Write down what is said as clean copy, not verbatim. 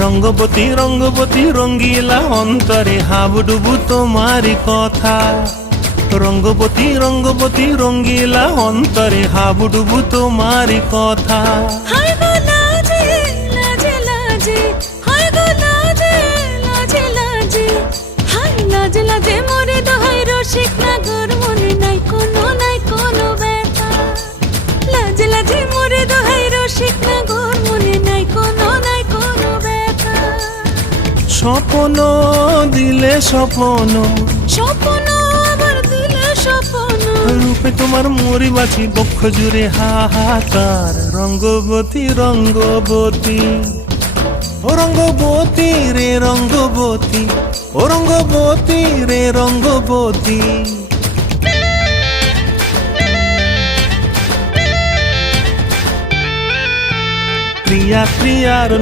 রঙ্গবতী রঙ্গবতী রঙ্গিলা অন্তরে হাবুডুবু তোমারি কথা। রঙ্গবতী রঙ্গবতী রঙ্গিলা অন্তরে হাবুডুবু তোমারি কথা। হায় গো লাজে লাজে লাজে, হায় গো লাজে লাজে লাজে, হায় লাজে লাজে মোরে দোহাই রসিক নাগর মনে নাই কোনো ব্যথা। লাজে লাজে মোরে দোহাই রসিক নাগর মনে নাই কোনো ব্যথা। স্বপ্ন দিলে স্বপ্ন, স্বপ্ন আবার দিলে স্বপ্ন, রূপে তোমার মরি বাছি বক্ষ জুড়ে হাহাকার। রঙ্গবতী রঙ্গবতী ও রঙ্গবতী রে রঙ্গবতী, ও রঙ্গবতী রে রঙ্গবতী। প্রিয়া প্রিয়ার